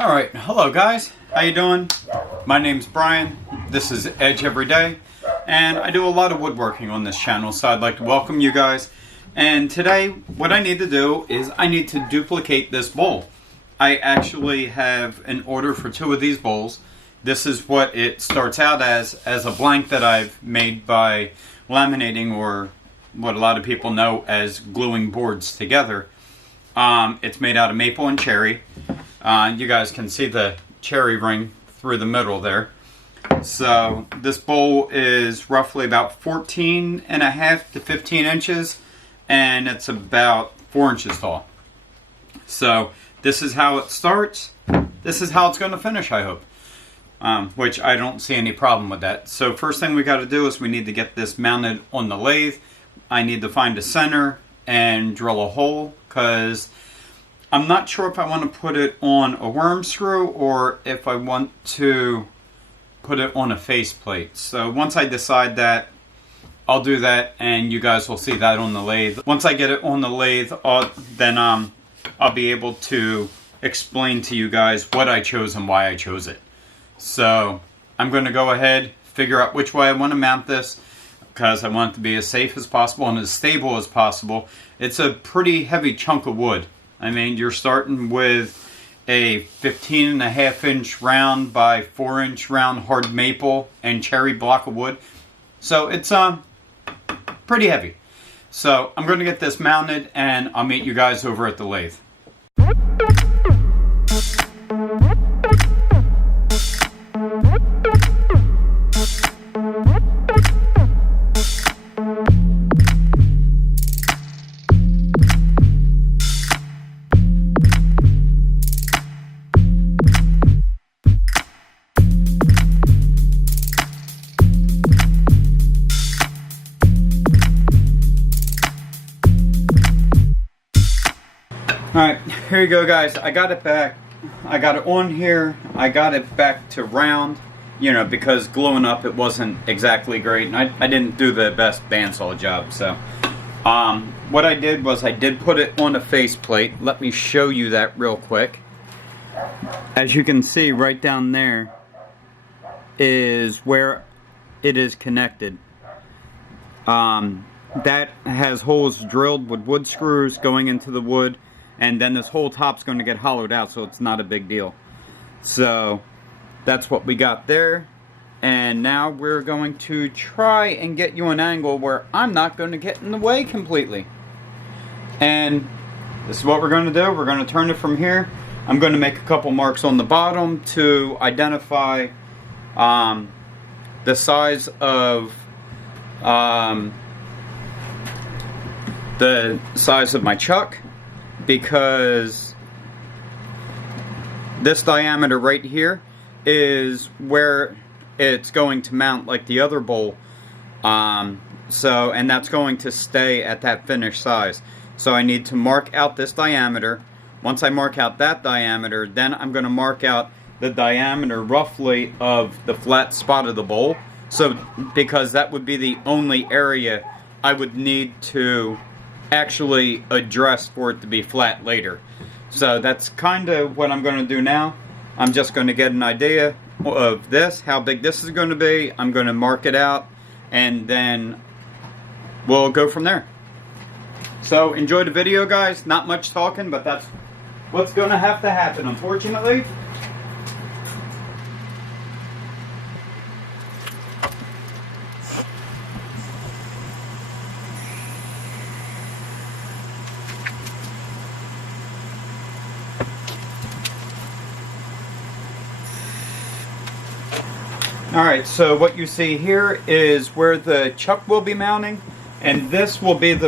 Alright, hello guys, how you doing? My name's Brian, this is Edge Every Day, and I do a lot of woodworking on this channel, so I'd like to welcome you guys. And today, what I need to do is I need to duplicate this bowl. I actually have an order for 2 of these bowls. This is what it starts out as a blank that I've made by laminating, or what a lot of people know as gluing boards together. It's made out of maple and cherry. You guys can see the cherry ring through the middle there. So this bowl is roughly about 14.5 to 15 inches, and it's about 4 inches tall. So this is how it starts. This is how it's going to finish, I hope. Which I don't see any problem with that. So first thing we got to do is we need to get this mounted on the lathe. I need to find a center and drill a hole, because I'm not sure if I want to put it on a worm screw or if I want to put it on a faceplate. So once I decide that, I'll do that, and you guys will see that on the lathe. Once I get it on the lathe, then I'll be able to explain to you guys what I chose and why I chose it. So I'm going to go ahead, figure out which way I want to mount this, because I want it to be as safe as possible and as stable as possible. It's a pretty heavy chunk of wood. I mean, you're starting with a 15.5 inch round by 4 inch round hard maple and cherry block of wood. So it's pretty heavy. So I'm going to get this mounted, and I'll meet you guys over at the lathe. Alright, here you go guys. I got it back. I got it on here. I got it back to round, you know, because gluing up it wasn't exactly great, and I didn't do the best bandsaw job. So what I did was I did put it on a faceplate. Let me show you that real quick. As you can see, right down there is where it is connected. That has holes drilled with wood screws going into the wood, and then this whole top's going to get hollowed out, so it's not a big deal. So that's what we got there. And now we're going to try and get you an angle where I'm not going to get in the way completely. And this is what we're going to do. We're going to turn it from here. I'm going to make a couple marks on the bottom to identify the size of my chuck, because this diameter right here is where it's going to mount like the other bowl. And that's going to stay at that finished size. So I need to mark out this diameter. Once I mark out that diameter, then I'm going to mark out the diameter roughly of the flat spot of the bowl. So because that would be the only area I would need to actually address for it to be flat later. So that's kind of what I'm going to do now. I'm just going to get an idea of this, how big this is going to be. I'm going to mark it out, and then we'll go from there. So enjoy the video, guys. Not much talking, but that's what's going to have to happen, unfortunately. Alright, so what you see here is where the chuck will be mounting, and this will be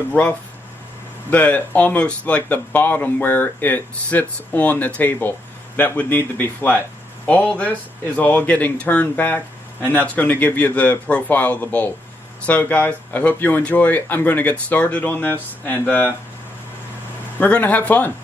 almost like the bottom where it sits on the table that would need to be flat. All this is all getting turned back, and that's going to give you the profile of the bowl. So guys, I hope you enjoy. I'm going to get started on this, and we're going to have fun.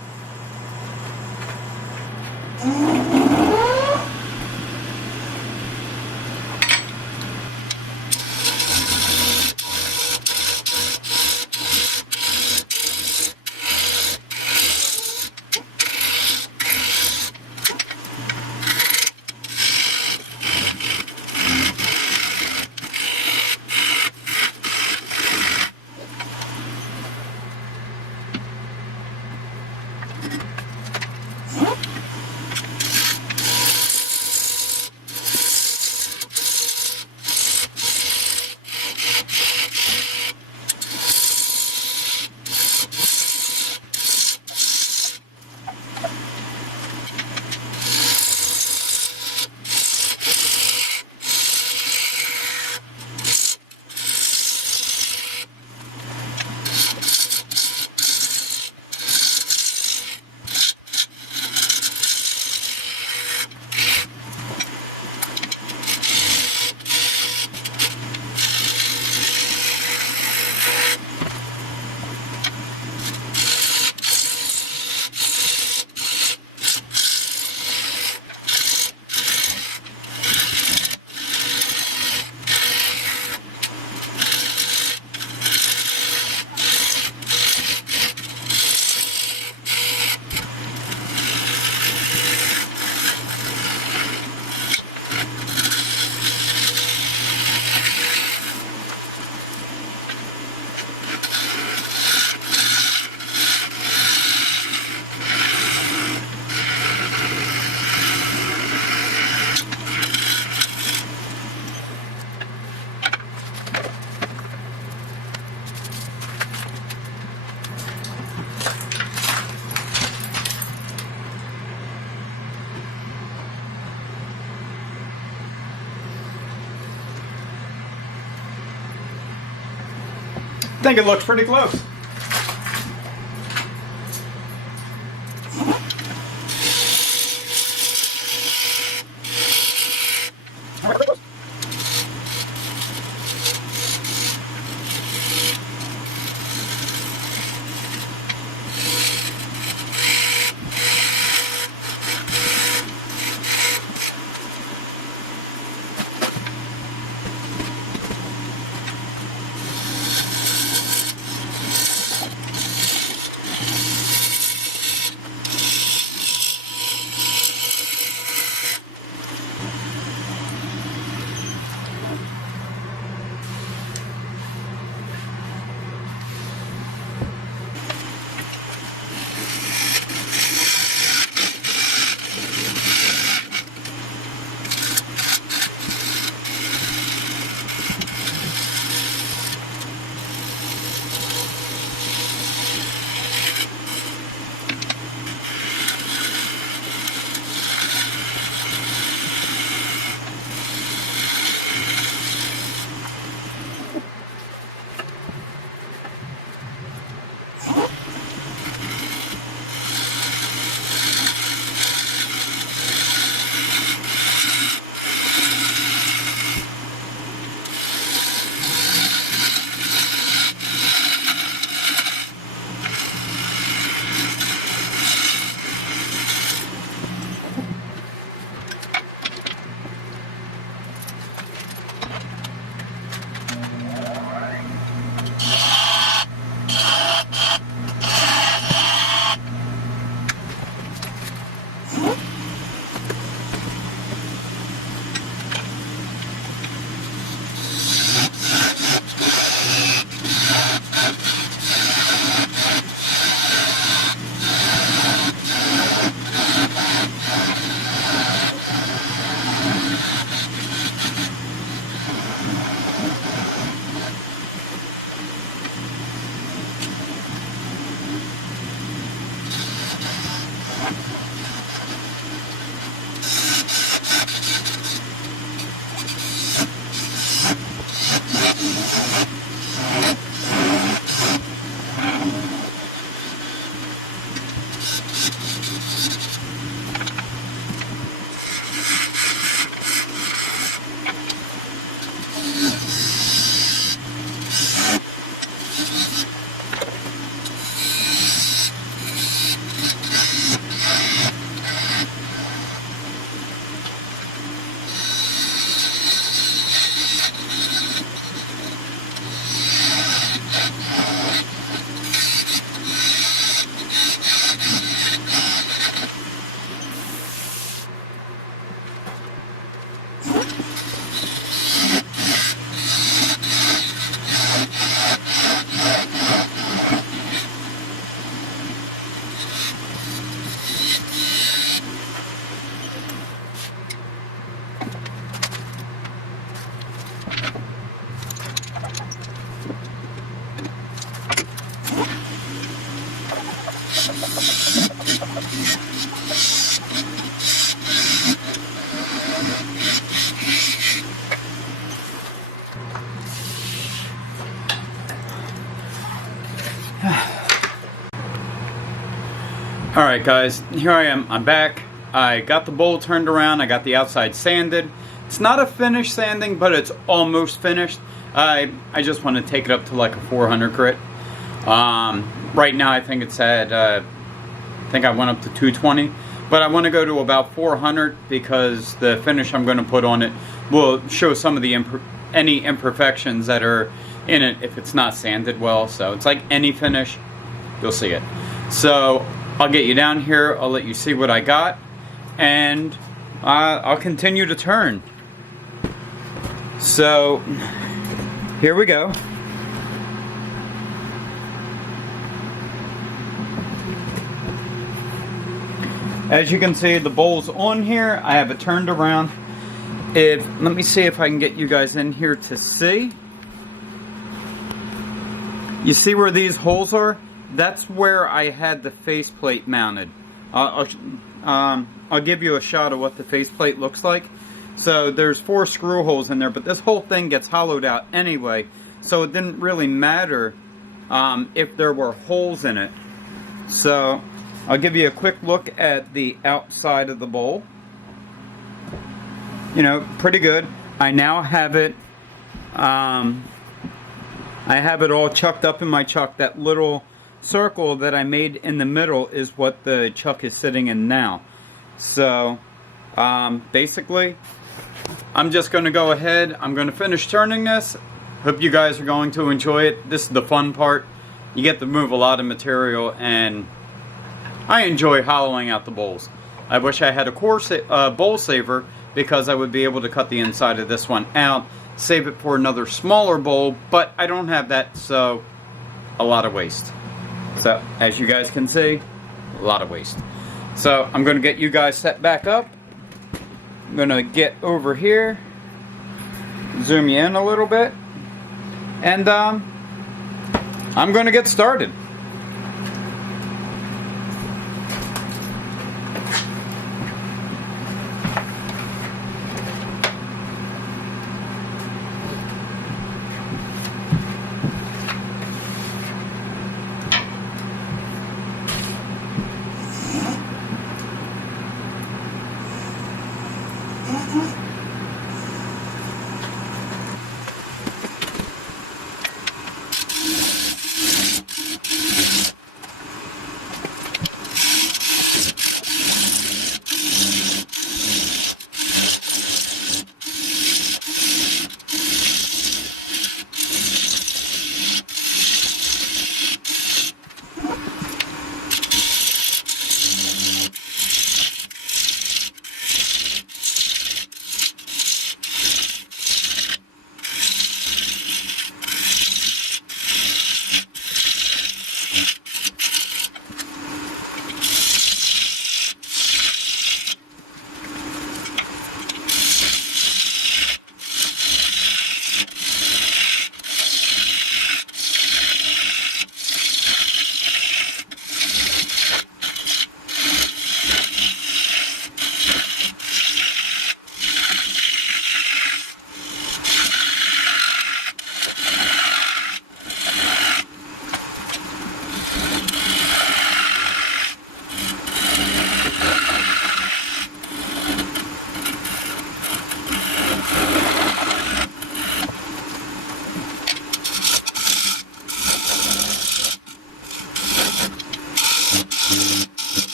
I think it looks pretty close. Alright guys, here I am. I'm back. I got the bowl turned around. I got the outside sanded. It's not a finished sanding, but it's almost finished. I just want to take it up to like a 400 grit. Right now I think it's at, I think I went up to 220. But I want to go to about 400 because the finish I'm going to put on it will show some of the any imperfections that are in it if it's not sanded well. So it's like any finish, you'll see it. So I'll get you down here, I'll let you see what I got, and I'll continue to turn. So here we go. As you can see, the bowl's on here. I have it turned around. Let me see if I can get you guys in here to see. You see where these holes are? That's where I had the faceplate mounted. I'll give you a shot of what the faceplate looks like. So there's 4 screw holes in there, but this whole thing gets hollowed out anyway, so it didn't really matter if there were holes in it. So I'll give you a quick look at the outside of the bowl. You know, pretty good. I now have it I have it all chucked up in my chuck. That little circle that I made in the middle is what the chuck is sitting in now. So basically I'm just going to go ahead, I'm going to finish turning this. Hope you guys are going to enjoy it. This is the fun part. You get to move a lot of material, and I enjoy hollowing out the bowls. I wish I had a bowl saver, because I would be able to cut the inside of this one out, save it for another smaller bowl, but I don't have that, so a lot of waste. So as you guys can see, a lot of waste. So I'm going to get you guys set back up. I'm going to get over here, zoom you in a little bit, and I'm going to get started.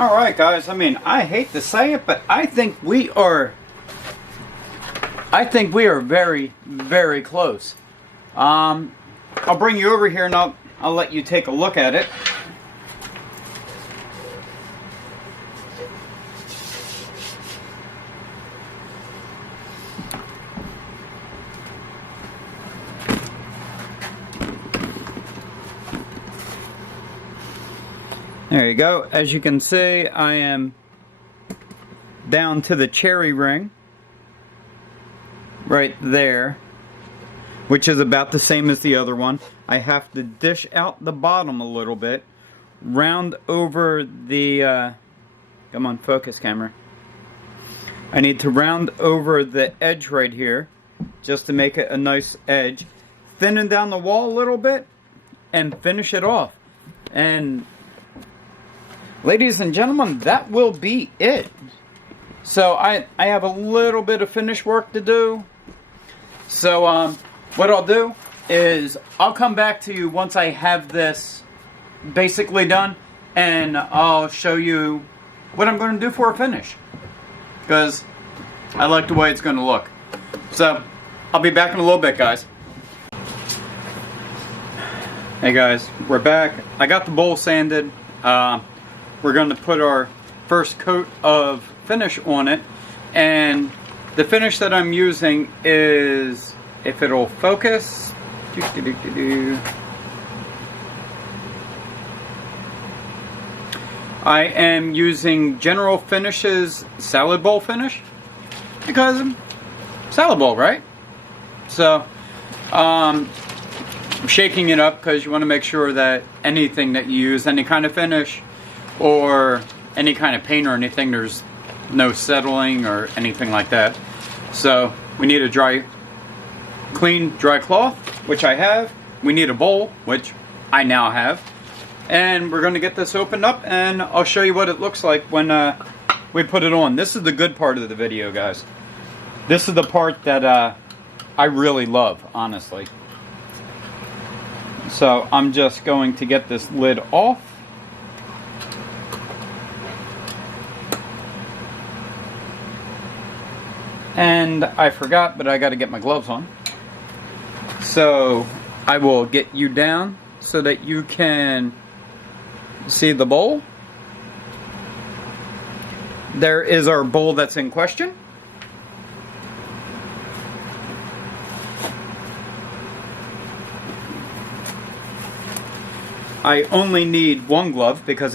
Alright guys, I mean, I hate to say it, but I think we are very, very close. I'll bring you over here and I'll let you take a look at it. There you go. As you can see, I am down to the cherry ring right there, which is about the same as the other one. I have to dish out the bottom a little bit, round over the come on, focus camera. I need to round over the edge right here just to make it a nice edge, thinning down the wall a little bit and finish it off. And ladies and gentlemen, that will be it. So I have a little bit of finish work to do. So what I'll do is I'll come back to you once I have this basically done, and I'll show you what I'm going to do for a finish, because I like the way it's going to look. So I'll be back in a little bit, guys. Hey guys, we're back. I got the bowl sanded. We're going to put our first coat of finish on it, and the finish that I'm using is, if it'll focus, I am using General Finishes salad bowl finish, because salad bowl, right? So I'm shaking it up because you want to make sure that anything that you use, any kind of finish or any kind of paint or anything, there's no settling or anything like that. So we need a clean dry cloth, which I have. We need a bowl, which I now have. And we're going to get this opened up, and I'll show you what it looks like when we put it on. This is the good part of the video, guys. This is the part that I really love, honestly. So I'm just going to get this lid off. And I forgot, but I got to get my gloves on. So I will get you down so that you can see the bowl. There is our bowl that's in question. I only need one glove because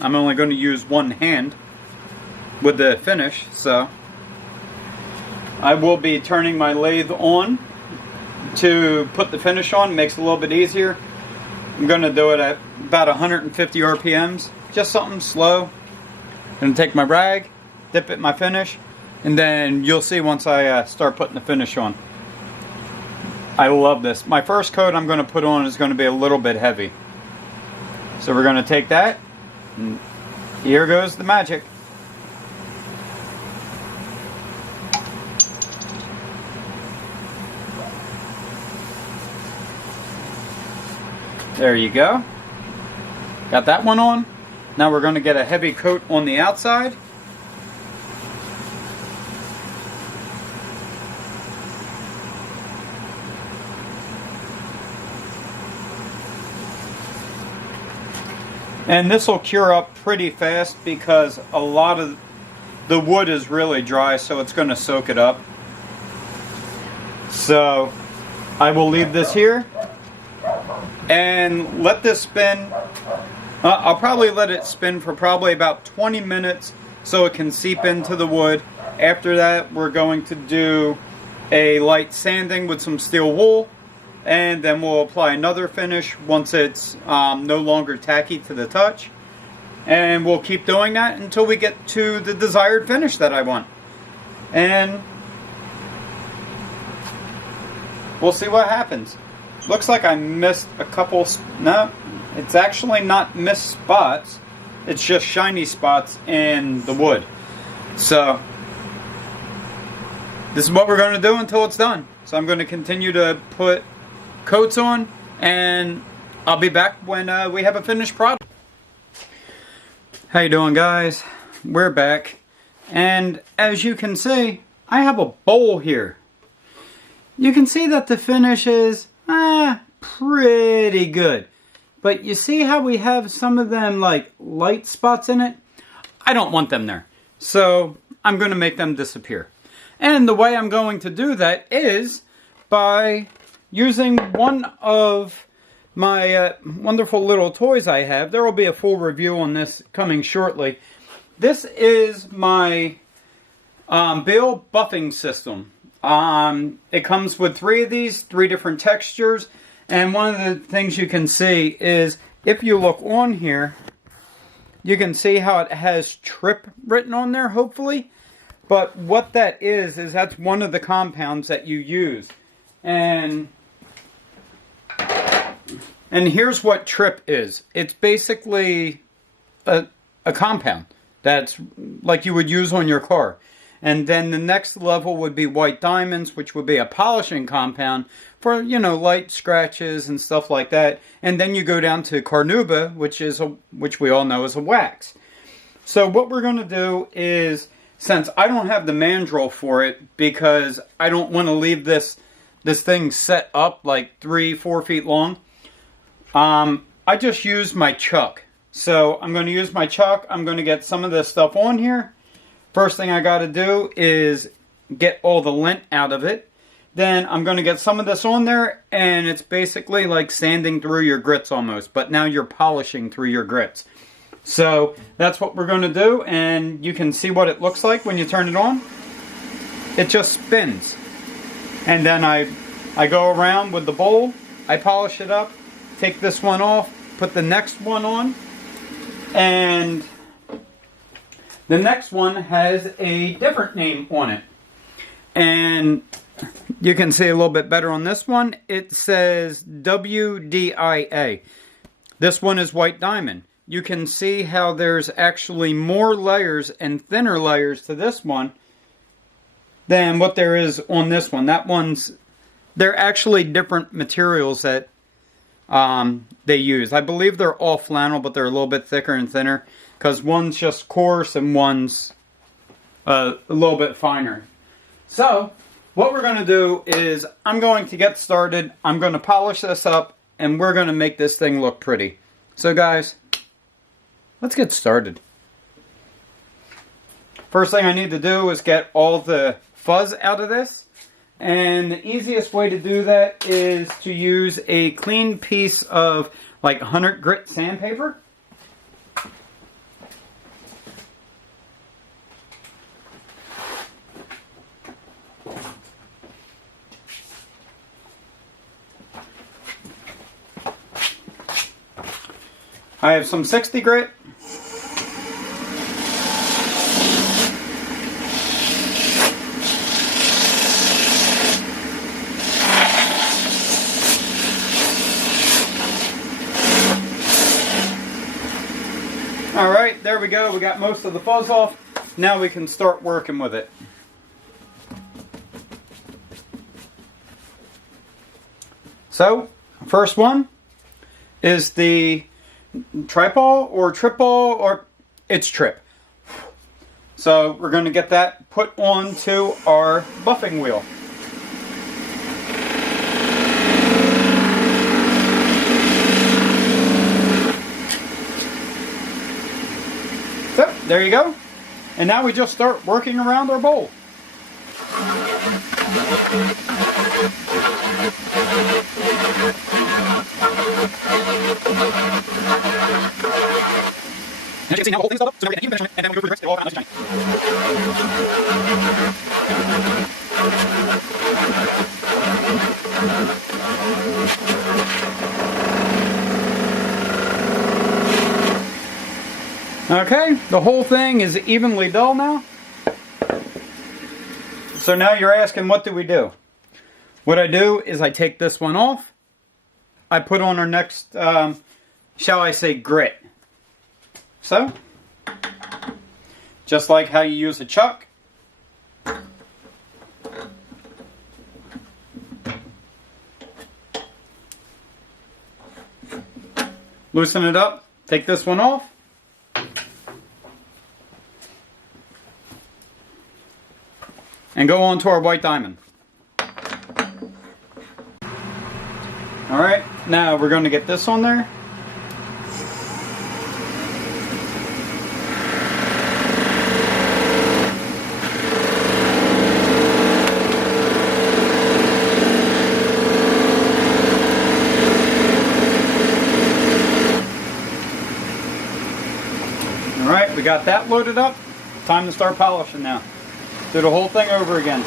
I'm only going to use one hand with the finish, so I will be turning my lathe on to put the finish on. It makes it a little bit easier. I'm going to do it at about 150 RPMs, just something slow. I'm going to take my rag, dip it in my finish, and then you'll see once I start putting the finish on. I love this. My first coat I'm going to put on is going to be a little bit heavy. So we're going to take that, and here goes the magic. There you go. Got that one on. Now we're going to get a heavy coat on the outside. And this will cure up pretty fast because a lot of the wood is really dry, so it's going to soak it up. So I will leave this here and let this spin. I'll probably let it spin for probably about 20 minutes so it can seep into the wood. After that, we're going to do a light sanding with some steel wool, and then we'll apply another finish once it's no longer tacky to the touch. And we'll keep doing that until we get to the desired finish that I want. And we'll see what happens. Looks like I missed a couple. No, it's actually not missed spots. It's just shiny spots in the wood. So this is what we're going to do until it's done. So I'm going to continue to put coats on, and I'll be back when we have a finished product. How you doing, guys? We're back, and as you can see, I have a bowl here. You can see that the finish is pretty good, but you see how we have some of them like light spots in it? I don't want them there, so I'm going to make them disappear. And the way I'm going to do that is by using one of my wonderful little toys I have. There will be a full review on this coming shortly. This is my Bill buffing system. It comes with 3 of these, 3 different textures. And one of the things you can see is, if you look on here, you can see how it has trip written on there, hopefully. But what that is that's one of the compounds that you use. And here's what trip is. It's basically a compound that's like you would use on your car. And then the next level would be white diamonds, which would be a polishing compound for, you know, light scratches and stuff like that. And then you go down to carnauba, which we all know is a wax. So what we're going to do is, since I don't have the mandrel for it, because I don't want to leave this thing set up like 3-4 feet long, I just use my chuck. So I'm going to use my chuck. I'm going to get some of this stuff on here. First thing I got to do is get all the lint out of it. Then I'm going to get some of this on there, and it's basically like sanding through your grits almost, but now you're polishing through your grits. So that's what we're going to do, and you can see what it looks like when you turn it on. It just spins. And then I go around with the bowl, I polish it up, take this one off, put the next one on, and the next one has a different name on it. And you can see a little bit better on this one. It says WDIA. This one is white diamond. You can see how there's actually more layers and thinner layers to this one than what there is on this one. They're actually different materials that they use. I believe they're all flannel, but they're a little bit thicker and thinner, because one's just coarse and one's a little bit finer. So what we're going to do is, I'm going to get started. I'm going to polish this up, and we're going to make this thing look pretty. So guys, let's get started. First thing I need to do is get all the fuzz out of this. And the easiest way to do that is to use a clean piece of like 100 grit sandpaper. I have some 60 grit. Alright, there we go. We got most of the fuzz off. Now we can start working with it. So, first one is the tripod or triple, or it's trip. So we're going to get that put onto our buffing wheel. So, there you go. And now we just start working around our bowl. And you can see now the whole thing's filled up, so now we get an even finish on it, and then when we go through the grits, it'll all come out nice and shiny. Okay, the whole thing is evenly dull now. So now you're asking, what do we do? What I do is I take this one off. I put on our next, shall I say, grit. So, just like how you use a chuck, loosen it up, take this one off, and go on to our white diamond. Alright, now we're going to get this on there. Alright, we got that loaded up. Time to start polishing now. Do the whole thing over again.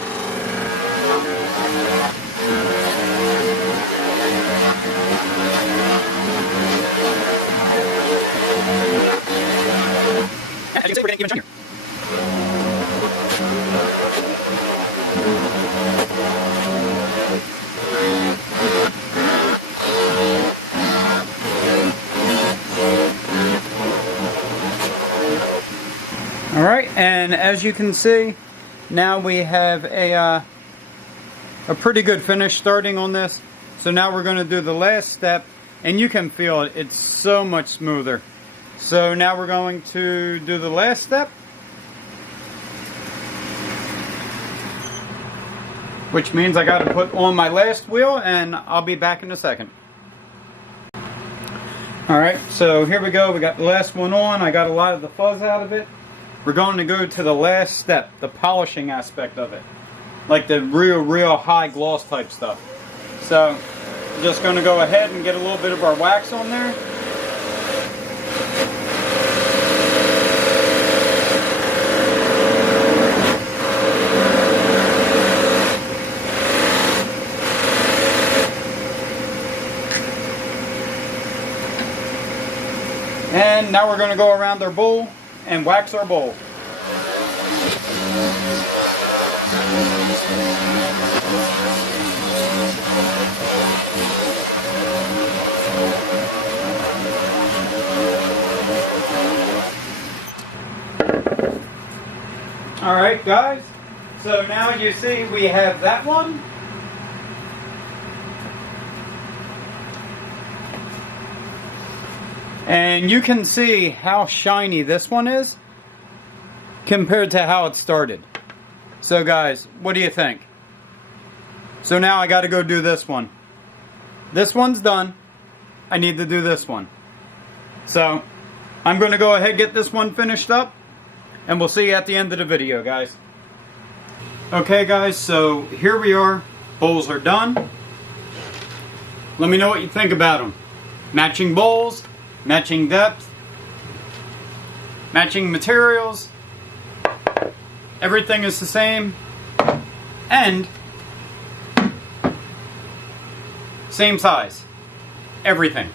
As you can see, we're getting even shinier. Alright, and as you can see, now we have a pretty good finish starting on this. So now we're going to do the last step, and you can feel it. It's so much smoother. So now we're going to do the last step, which means I got to put on my last wheel, and I'll be back in a second. Alright, so here we go. We got the last one on. I got a lot of the fuzz out of it. We're going to go to the last step, the polishing aspect of it. Like the real high gloss type stuff. So, just going to go ahead and get a little bit of our wax on there. And now we're going to go around our bowl and wax our bowl. Alright guys, so now you see we have that one. And you can see how shiny this one is compared to how it started. So guys, what do you think? So now I got to go do this one. This one's done. I need to do this one. So I'm going to go ahead and get this one finished up, and we'll see you at the end of the video, guys. Okay guys, so here we are. Bowls are done. Let me know what you think about them. Matching bowls, matching depth, matching materials. Everything is the same, and same size. Everything.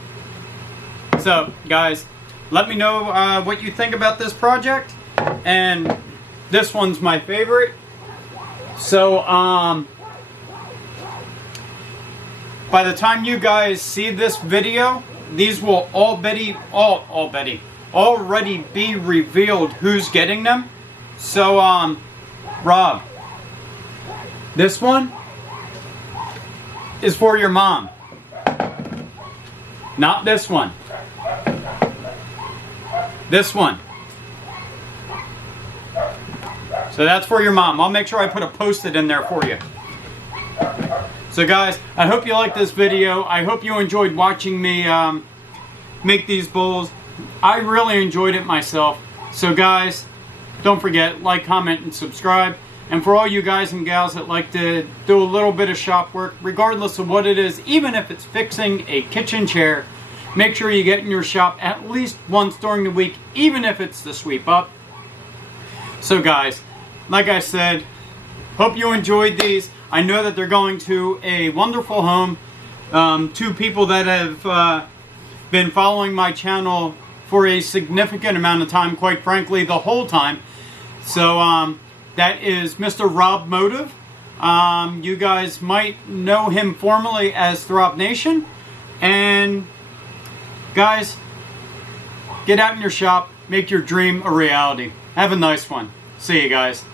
So, guys, let me know what you think about this project. And this one's my favorite. So, by the time you guys see this video, these will already be revealed who's getting them. So, Rob, this one is for your mom. Not this one. This one. So that's for your mom. I'll make sure I put a post-it in there for you. So guys, I hope you liked this video. I hope you enjoyed watching me make these bowls. I really enjoyed it myself. So guys, don't forget, like, comment, and subscribe. And for all you guys and gals that like to do a little bit of shop work, regardless of what it is, even if it's fixing a kitchen chair, make sure you get in your shop at least once during the week, even if it's to sweep up. So guys, like I said, hope you enjoyed these. I know that they're going to a wonderful home. Two people that have been following my channel for a significant amount of time, quite frankly, the whole time. So that is Mr. Rob Motive. You guys might know him formerly as Throb Nation. And guys, get out in your shop, make your dream a reality. Have a nice one. See you guys.